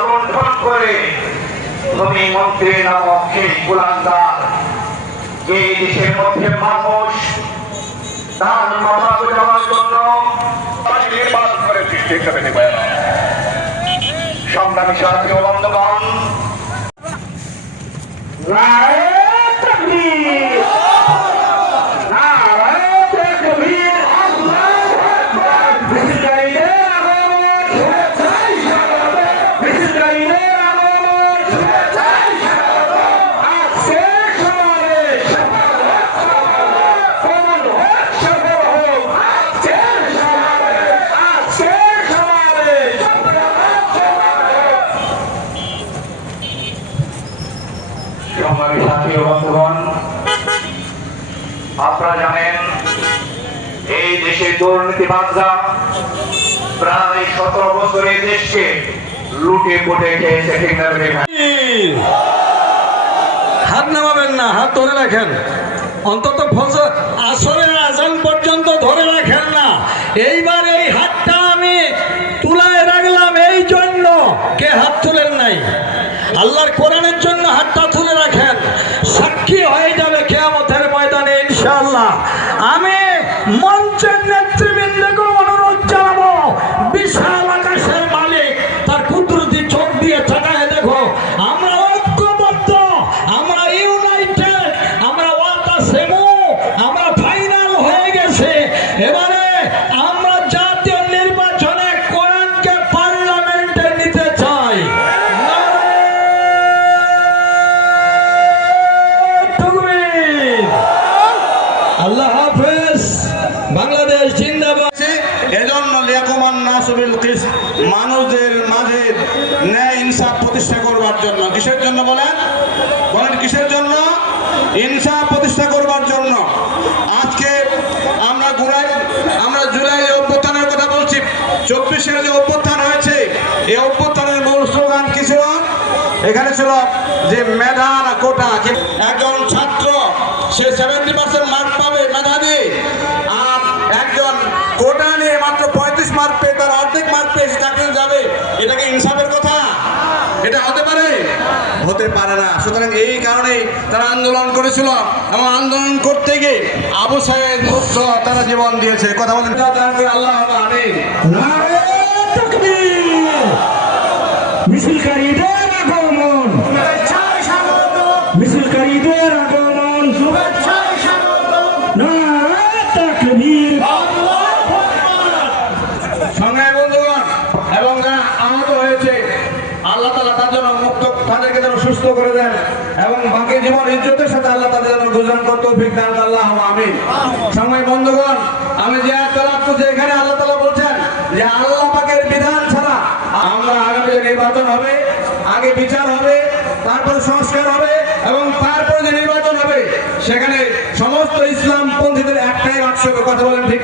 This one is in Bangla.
লুণ্ঠন করে ভূমি মন্ত্রী নামক সেই কুলান্দার যে দেশের মধ্যে মানুষ তার মাথা বোঝাবার জন্য নির্মাণ করে সৃষ্টি হিসেবে নিবেন সংগ্রামী সাহায্য বন্ধগণ রায় আপনারা জানেন, এই দুর্নীতিবাজরা প্রায় সতেরো বছর এই দেশকে লুটে পুটে খেয়েছে হাত নামাবেন না, হাত ধরে রাখেন। অন্তত আসরের আজান পর্যন্ত ধরে রাখেন না। এইবার এই হাতটা আমি তুলায় রাখলাম, এই জন্য কে হাত তুলেন নাই? আল্লাহর কোরআনের জন্য হাতটা তুলে রাখেন সাক্ষী হয়ে যাবে কেয়ামতের ইনশাআল্লাহ। আমি মঞ্চের নেতৃবৃন্দকে মানুষদের মাঝে ন্যায় ইনসাফ প্রতিষ্ঠা করবার জন্য। কিসের জন্য বলেন? বলেন কিসের জন্য? ইনসাফ প্রতিষ্ঠা করবার জন্য। আজকে আমরা গুড়াই আমরা জুলাই অভ্যুত্থানের কথা বলছি। চব্বিশের যে অভ্যুত্থান হয়েছে, এই অভ্যুত্থানের মূল স্লোগান কি ছিল? এখানে ছিল যে মেধা কোটা। একজন ছাত্র, সে সেভেন্টি পার্সেন্ট মার্ক পাবে, মেধা দিয়ে। মার্ক পেয়ে তার অর্ধেক মার্ক পেয়ে সে চাকরি যাবে। এটা কি ইনসাফের কথা? এটা হতে পারে? হতে পারে না। সুতরাং এই কারণে তারা আন্দোলন করেছিল। এবং আন্দোলন করতে গিয়ে আবু সাহেব মুগ্ধ তারা জীবন দিয়েছে। কথা বলেন। আল্লাহ আমিন। সুস্থ করে দেন এবং বাকি জীবন ইজ্জতের সাথে আল্লাহ তাদের যেন গুজরান করতে বিজ্ঞান আল্লাহ আমিন। সংগ্রামী বন্ধুগণ, আমি যে তলাপ করছি এখানে আল্লাহ তালা বলছেন যে আল্লাহ পাকের বিধান ছাড়া আমরা আগামী নির্বাচন হবে, আগে বিচার হবে, তারপরে সংস্কার হবে এবং তারপর যে নির্বাচন হবে, সেখানে সমস্ত ইসলাম পন্থীদের একটাই বাক্স কথা বলেন ঠিক